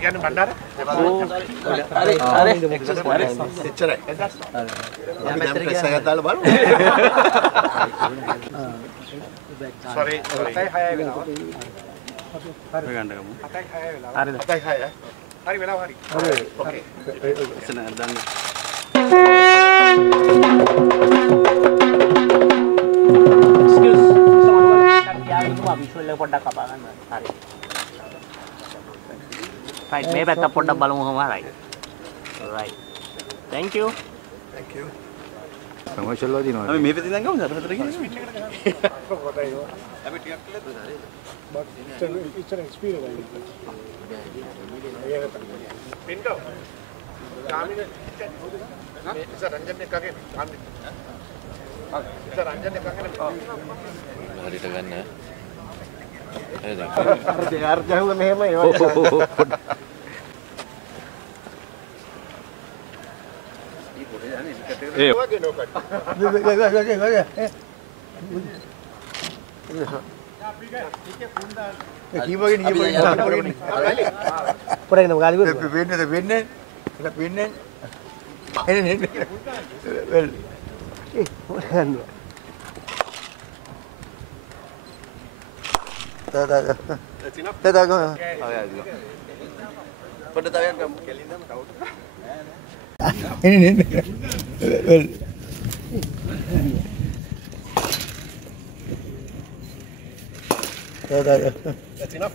කියන්නේ බණ්ඩාර? එච්චරයි. අපි දැන් ප්‍රෙස් එකක් දාලා බලමු. sorry. 7:06 වෙනවා. හරි ගන්න ගමු. 7:06 වෙනවා. හරිද? 7:06. හරි වෙනවා හරි. ඕකේ. එතන දාන්න. excuse. සමහරවිට යාළුවෝ විශ්වල පොඩ්ඩක් කපා ගන්න. හරි. right මේ පැත්ත පොඩ්ඩක් බලමු කොහොම හරි. right. thank you. Commercial lodge no. අපි මේ පැත්තෙන් දැන් ගමු සර් හතර ගිහින්. අපි ටිකක් කළා දුන්නා. But it's an experience. Pinto. Isa Ranjan ne kage. Isa Ranjan ne kage. හරියට ගන්න. අර ජහුව මෙහෙම ඒවා. ඒ වගේ නෝකට්. කීවගේ නියම පොඩ්ඩක් ගාලි වෙන්නේ එන්නේ වෙල් දාදා ගම පොඩ්ඩක් තව යන්න කෙලින්දම කවුද? එන්නේ වෙල් That's enough.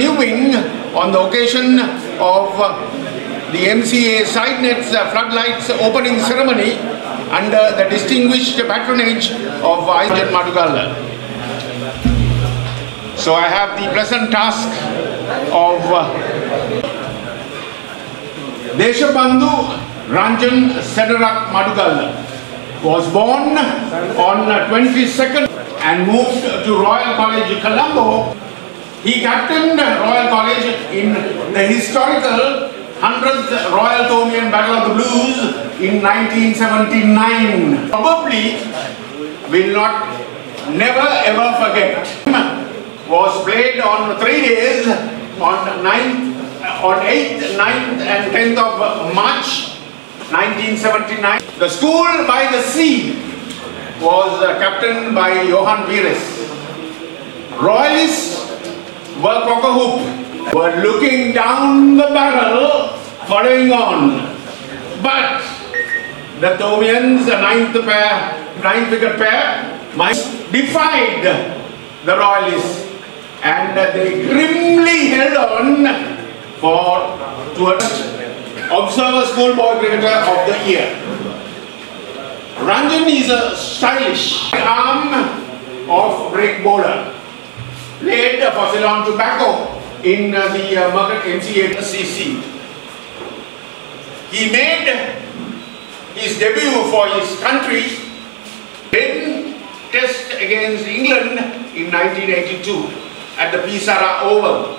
New wing on the occasion of the MCA side nets floodlights opening ceremony under the distinguished patronage of Ranjan Madugalle. So I have the pleasant task of Deshabandhu Ranjan Madugalle was born on 22nd and moved to Royal College, Colombo. He captained Royal College in the historical 100th Royal Thomaian Battle of the Blues in 1979. Probably will not never ever forget. Was played on 3 days on 8th, 9th and 10th of March 1979. The school by the sea was captained by Johan Vires. Royalists were cock-a-hoop, were looking down the barrel, following on. But the Thomaians, the ninth wicket pair, defied the Royalists, and they grimly held on to observer schoolboy cricketer of the year. Ranjan is a stylish arm of break bowler. Played for Ceylon Tobacco in the MCA CC. He made his debut for his country in Test against England in 1982 at the Pisara Oval.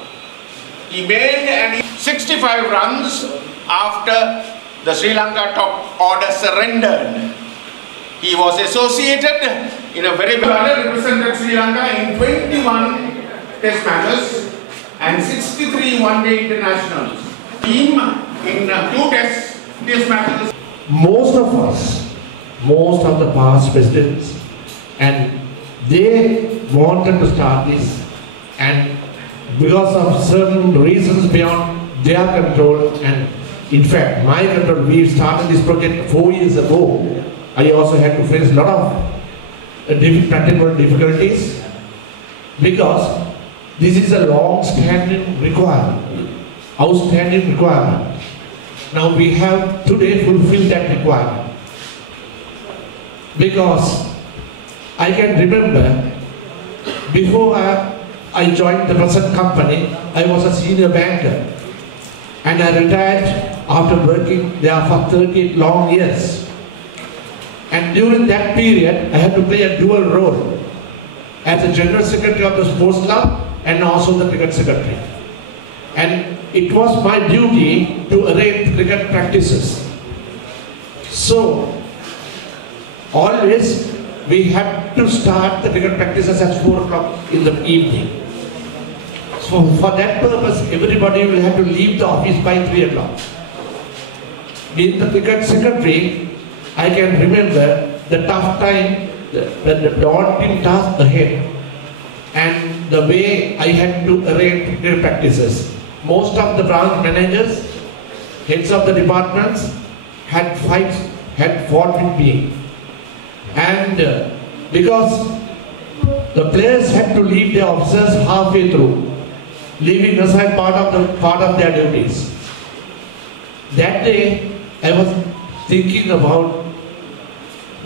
He made 65 runs after the Sri Lanka top order surrendered. He was associated in a very well represented Sri Lanka in 21 Test matches and 63 one-day internationals. Team in 2 Test matches. Most of the past presidents, and they wanted to start this, and because of certain reasons beyond their control, and in fact my control, we started this project 4 years ago. I also had to face a lot of technical difficulties because this is a long-standing requirement, outstanding requirement. Now we have today fulfilled that requirement because I can remember before I joined the present company, I was a senior banker and I retired after working there for 38 long years. And during that period, I had to play a dual role as the General Secretary of the Sports Club and also the Cricket Secretary. And it was my duty to arrange cricket practices. So, always we had to start the cricket practices at 4 o'clock in the evening. So, for that purpose, everybody will have to leave the office by 3 o'clock. Being the Cricket Secretary, I can remember the tough time, the daunting task ahead, and the way I had to arrange cricket practices. Most of the branch managers heads of the departments had fought with me. And because the players had to leave their officers halfway through, leaving aside part of their duties. That day, I was thinking about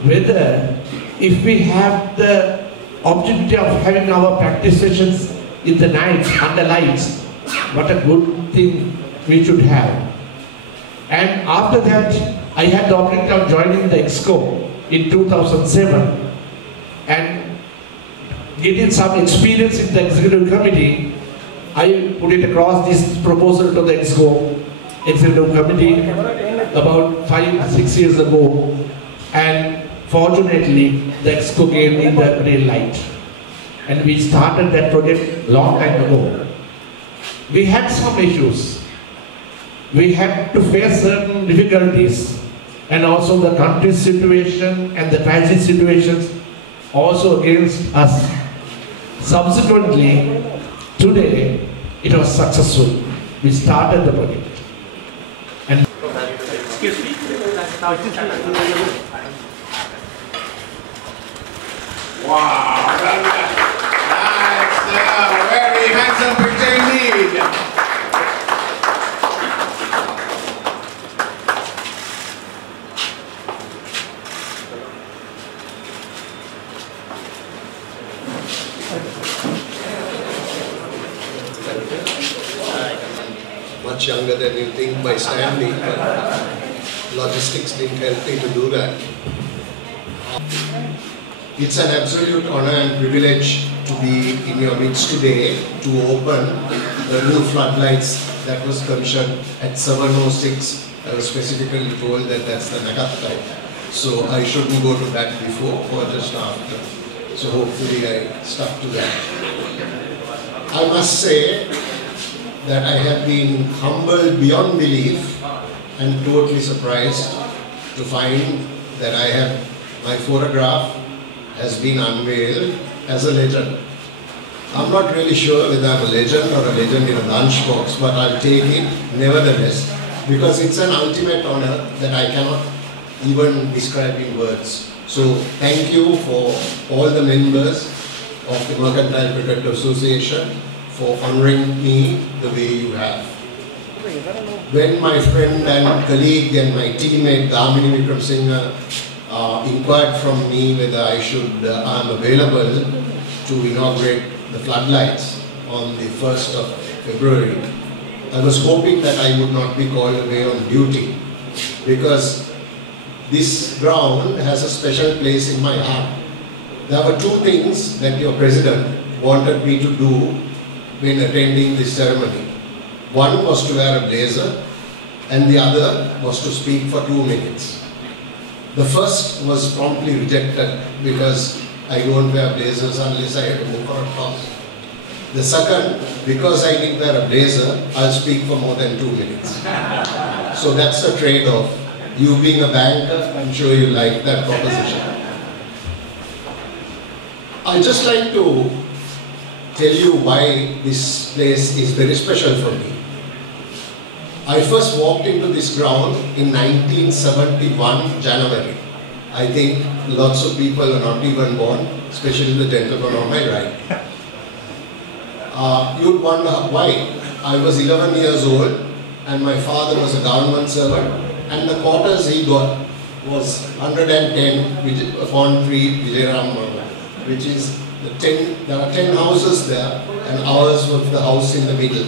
whether if we have the opportunity of having our practice sessions in the night, under lights, what a good thing we should have. And after that, I had the opportunity of joining the EXCO in 2007 and getting some experience in the executive committee. I put it across this proposal to the EXCO executive committee about 5-6 years ago, and fortunately the EXCO gave me the green light, and we started that project long time ago. We had some issues. We had to face certain difficulties, and also the country's situation and the crisis situations also against us. Subsequently, today it was successful. We started the project. And excuse me. Wow, that's a very handsome picture indeed. Much younger than you think by standing, but logistics didn't help me to do that. It's an absolute honor and privilege to be in your midst today to open the new floodlights that was commissioned at 7:06. I was specifically told that that's the Nagat time. So I shouldn't go to that before or just after. So hopefully I stuck to that. I must say that I have been humbled beyond belief and totally surprised to find that my photograph has been unveiled as a legend. I'm not really sure whether I'm a legend or a legend in a lunchbox, but I'll take it nevertheless, because it's an ultimate honor that I cannot even describe in words. So thank you for all the members of the Mercantile Cricket Association for honoring me the way you have. When my friend and colleague and my teammate Damini Vikramsinghe inquired from me whether I'm available to inaugurate the floodlights on the 1st of February, I was hoping that I would not be called away on duty, because this ground has a special place in my heart. There were two things that your president wanted me to do when attending this ceremony. One was to wear a blazer, and the other was to speak for 2 minutes. The first was promptly rejected because I don't wear blazers unless I have to move for a talk. The second, because I didn't wear a blazer, I'll speak for more than 2 minutes. So that's the trade-off. You being a banker, I'm sure you like that proposition. I'd just like to tell you why this place is very special for me. I first walked into this ground in 1971 January. I think lots of people are not even born, especially the gentleman on my right. You'd wonder why. I was 11 years old and my father was a government servant, and the quarters he got was 110 upon 3 Vijayaram, which is there are 10 houses there, and ours was the house in the middle.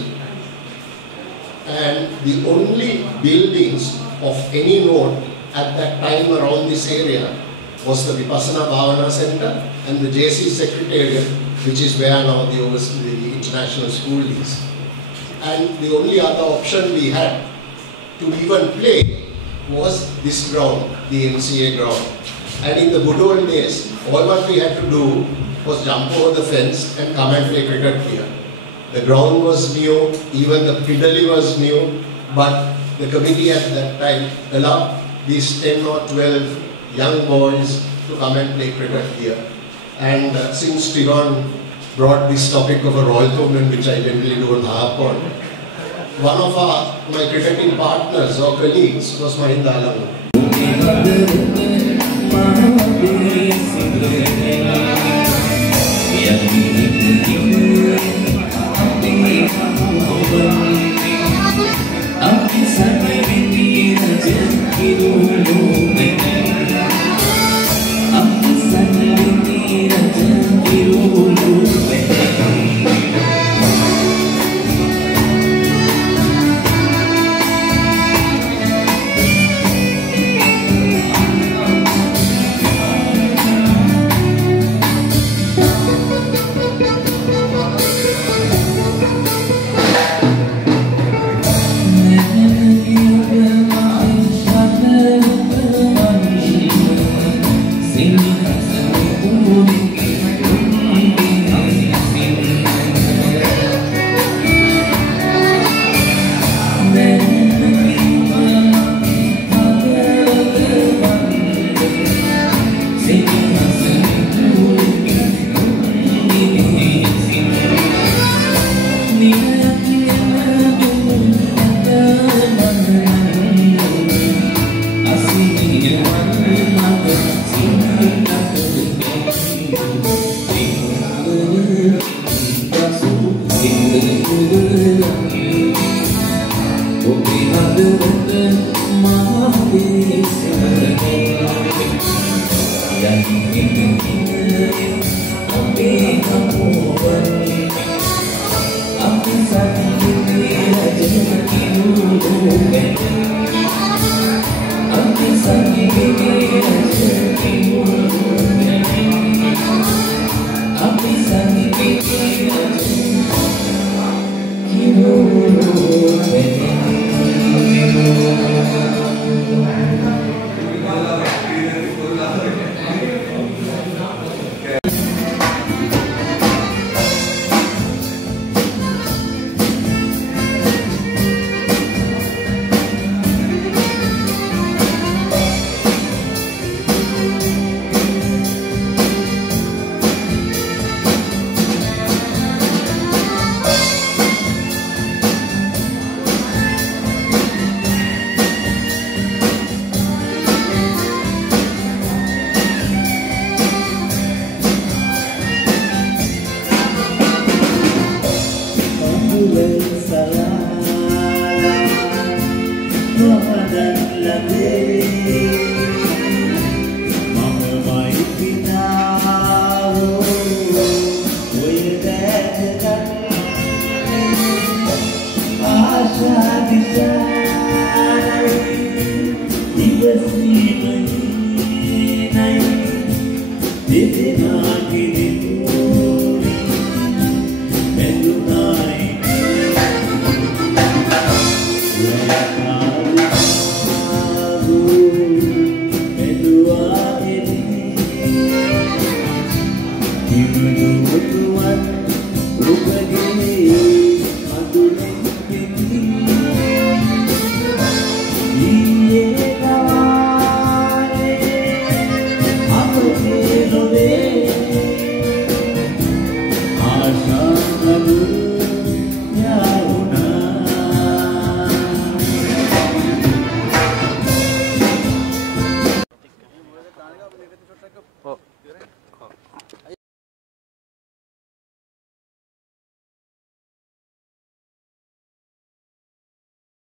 And the only buildings of any note at that time around this area was the Vipassana Bhavana Center and the JC Secretariat, which is where now the international school is. And the only other option we had to even play was this ground, the MCA ground. And in the good old days, all what we had to do was jump over the fence and come and play cricket here. The ground was new, even the fiddly was new, but the committee at that time allowed these 10 or 12 young boys to come and play cricket here. And since Tiron brought this topic of a royal tournament, which I generally don't harp on, one of my cricketing partners or colleagues was Mahinda Alangu. Yang